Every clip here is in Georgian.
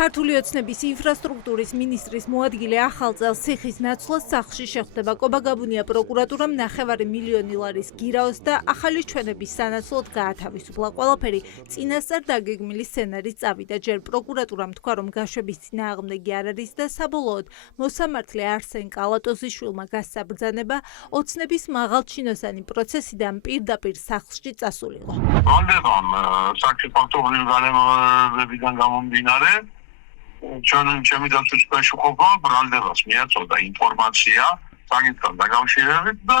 ქართული ოცნების ინფრასტრუქტურის ministris მოადგილე ახალ წელს ციხის ნაცვლად სახლში შეხვდება. კობაგაბუნია პროკურატურამ 9 მილიონი ლარის გირაოს და ახალი ჩვენების სანაცვლოდ გაათავისუფლა. ყველაფერი წინასწარ დაგეგმილი სცენარით წავიდა. ჯერ პროკურატურამ თქვა, რომ გაშვების წინააღმდეგი არ არის და საბოლოოდ მოსამართლე არსენ კალატოზიშვილმა გასცა ბრძანება ოცნების მაღალჩინოსანი პროცესიდან პირდაპირ სახლში წასულიყო. Ვალდებამ საკითხობრივი გარემოებებიდან გამომდინარე ჩემი დაწესებაში ყოფა ბრალდებას მიაწოდა ინფორმაცია საკითხთან დაკავშირებით და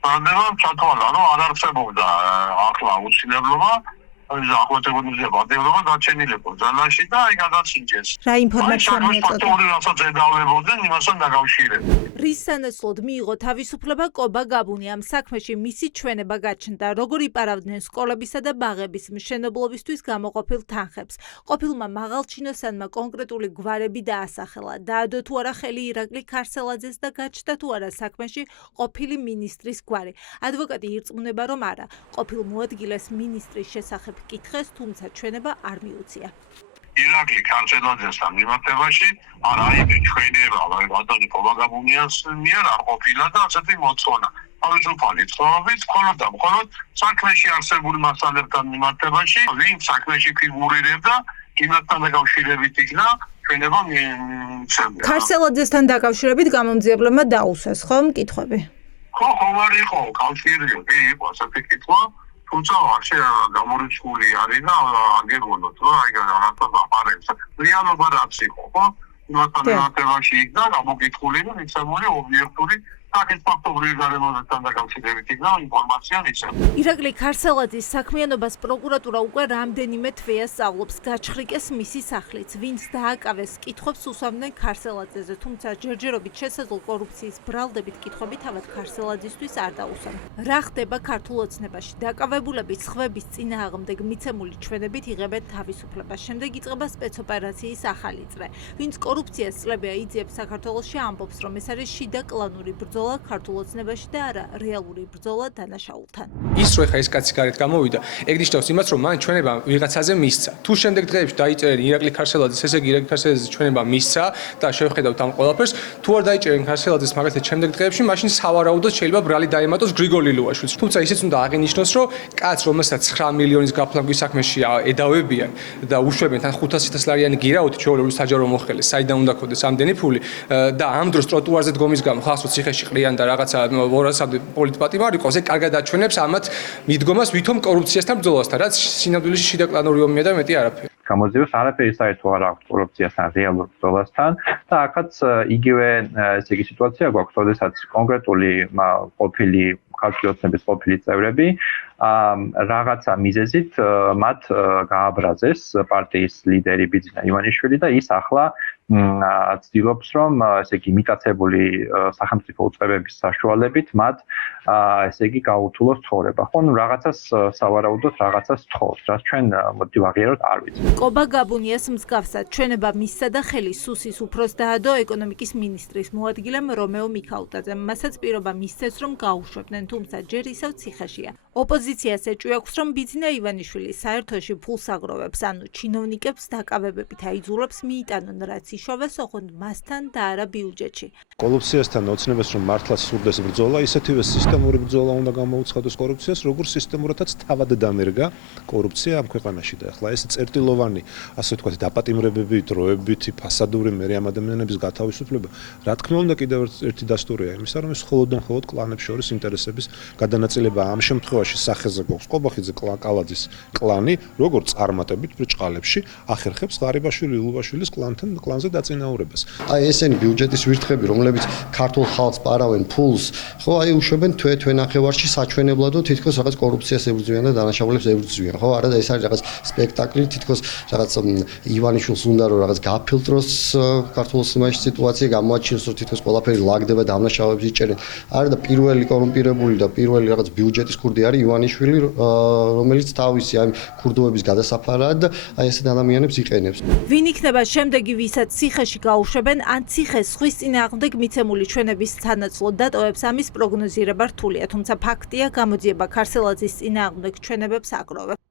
ბრალდებამ ჩათვალა, რომ არ არსებობდა ახლა უცილებლობა ახალწლოვანზე ბადევრობა გაჩენილებო ძალაში და აი გადაცინჯეს. რა ინფორმაცია მიაწოდა? რასაც ედავლებოდნენ იმასთან დაკავშირებით. რის სანაცვლოდ მიიღო თავისუფლება კობაგაბუნიამ საქმეში მისი ჩვენება გაჩნდა, როგორ იპარავდნენ სკოლებისა და ბაღების მშენებლობისთვის გამოყოფილ თანხებს. ყოფილმა მაღალჩინოსანმა კონკრეტული გვარები დაასახელა. დაადო თუ არა ხელი ირაკლი ქარსელაძეს და გაჩნდა თუ არა საქმეში ყოფილი ministris გვარი. ადვოკატი ირწმუნება, რომ არა. ყოფილ მოადგილეს ministris შესახებ კითხეს, თუმცა ჩვენება არ მიუწია. ირაკლი ქარსელაძესთან მიმართებაში არაიმე ჩვენება ბატონი კობაგაბუნიას მიერ არ ყოფილა და ასეთი მოწონა. თავისუფალი ცხოვრობით მხოლოდ საქმეში არსებული მასალებთან მიმართებაში, ვინ საქმეში ფიგურირებდა, იმასთან დაკავშირებით იქნა ჩვენება მიცემდა. ქარსელაძესთან დაკავშირებით გამომძიებლებმა დაუსვეს, ხო, მკითხვები? ხო, არ იყო კავშირი, იყო ასეთი კითხვა. თუმცა ვარშე გამორიცხული არის და აგებონოთ, რომ აი რაღაცა აპარებს. რეალობა რაც იყო, ხო? იმასთან მიმართებაში იქნა გამოკითხული და მიცემული ობიექტური საკითხობრივი გარემოებებთან დაკავშირებით იქნა ინფორმაცია მიცემული. ირაკლი ქარსელაძის საქმიანობას პროკურატურა უკვე რამდენიმე თვეა სწავლობს. გაჩხრიკეს მისი სახლიც, ვინც დააკავეს კითხვებს უსვამდნენ ქარსელაძეზე, თუმცა ჯერჯერობით შესაძლო კორუფციის ბრალდებით კითხვები თავად ქარსელაძისთვის არ დაუსვან. რა ხდება ქართულ ოცნებაში? დაკავებულების სხვების წინააღმდეგ მიცემული ჩვენებით იღებენ თავისუფლებას. შემდეგ იწყება სპეცოპერაციის ახალი წრე. ვინც კორუფციას წლებია იძიებს საქართველოში, ამბობს, რომ ეს არის შიდა კლანური ბრძოლა ქართულ ოცნებაში და არა რეალური ბრძოლა დანაშაულთან. ის რო ხა ეს კაცი გარეთ გამოვიდა, ეგ ნიშნავს იმას, რომ მან ჩვენება ვიღაცაზე მისცა. თუ შემდეგ დღეებში დაიწერენ ირაკლი ქარსელაძეს, ესე იგი ირაკლი ქარსელაძეს ჩვენება მისცა და შევხედავთ ამ ყველაფერს, თუ არ დაიჭერენ ქარსელაძეს მაგალითად შემდეგ დღეებში, მაშინ სავარაუდოდ შეიძლება ბრალი დაემატოს გრიგოლ ლილუაშვილს. თუმცა ისიც უნდა აღინიშნოს, რომ კაც, რომელსაც 9 მილიონის გაფლანგვის საქმეში ედავებიან და უშვებენ თან 500.000 ლარიანი გირაოთი ჩვეულებრივ საჯარო მოხელეს, საიდან უნდა ქონდეს ამდენი ფული და ამ დროს ტროტუარზე დგომის გამო ხალხს ციხეში ყრიან და რაღაცა ორასამდე პოლიტპატიმარი ყავს, ეგ კარგად აჩვენებს ამათ მიდგომას ვითომ კორუფციასთან ბრძოლასთან, რაც სინამდვილეში შიდა კლანური ომია და მეტი არაფერი. გამოძიებს არაფერი საერთო არ აქვს კორუფციასთან, რეალურ ბრძოლასთან და აქაც იგივე ესე იგი სიტუაცია გვაქვს, როდესაც კონკრეტული ყოფილი ქართული ოცნების ყოფილი წევრები რაღაცა მიზეზით მათ გააბრაზეს პარტიის ლიდერი ბიძინა ივანიშვილი და ის ახლა ცდილობს, რომ ესე იგი იმიტაცებული სახელმწიფო უწყებების საშუალებით მათ ესე იგი გაურთულოს ცხოვრება. ხო, ნუ რაღაცას სავარაუდოდ რაღაცას თხოვს, რაც ჩვენ მოდი ვაღიაროთ არ ვიცი. კობაგაბუნიას მსგავსად ჩვენება მისცა და ხელი სუსის უფროს დაადო ეკონომიკის ministris მოადგილემ რომეო მიქაუტაძემ. მასაც პირობა მისცეს, რომ გაუშვებდნენ, თუმცა ჯერ ისევ ციხეშია. ოპოზიციას ეჭვი აქვს, რომ ბიძინა ივანიშვილი საერთოში ფულს აგროვებს, ანუ ჩინოვნიკებს დაკავებებით აიძულებს მიიტანონ რაც იშოვეს ოღონდ მასთან და არა ბიუჯეტში. კორუფციასთან ოცნებას რომ მართლაც სურდეს ბრძოლა, ისეთივე სისტემური ბრძოლა უნდა გამოუცხადოს კორუფციას, როგორც სისტემურადაც თავად დამერგა კორუფცია ამ ქვეყანაში და ახლა ეს წერტილოვანი, ასე ვთქვათ, დაპატიმრებები, დროებითი, ფასადური მერე ამ ადამიანების გათავისუფლება, რა თქმა უნდა კიდევ ერთი დასტურია იმისა, რომ ეს მხოლოდ კლანებს შორის ინტერესების გადანაწილება ამ შემთხვევაში სახეზე გვაქვს ყობახიძე კალაძის კლანი, როგორც წარმატებით ბრჭყალებში ახერხებს ღარიბაშვილი ილუბაშვილის კლანზე დაწინაურებას. აი ესენი ბიუჯეტის ვირთხები, რომლებიც ქართულ ხალხს პარავენ ფულს, ხო, აი უშვებენ თვე-ნახევარში საჩვენებლადო თითქოს რაღაც კორუფციას ებრძვიან და დანაშაულებს ებრძვიან, ხო, არა და ეს არის რაღაც სპექტაკლი, თითქოს რაღაც ივანიშვილს უნდა რომ რაღაც გაფილტროს ქართულ ოცნებაში სიტუაცია, გამოაჩინოს რომ თითქოს ყველაფერი ლაგდება და დამნაშავეებს იჭერენ. არა და პირველი კორუმპირებული და პირველი რაღაც ბიუჯეტის ქურდი არის ივანიშვილი, რომელიც თავისი აი ქურდოების გადასაფარად აი ესეთ ადამიანებს იყენებს. ვინ იქნება შემდეგი ვისაც ციხეში გაუშვებენ, ან ციხეს სხვის წინააღმდეგ მიცემული ჩვენების სანაცვლოდ დატოვებს, ამის პროგნოზირება რთულია, თუმცა ფაქტია გამოძიება ქარსელაძის წინააღმდეგ ჩვენებებს აგროვებს.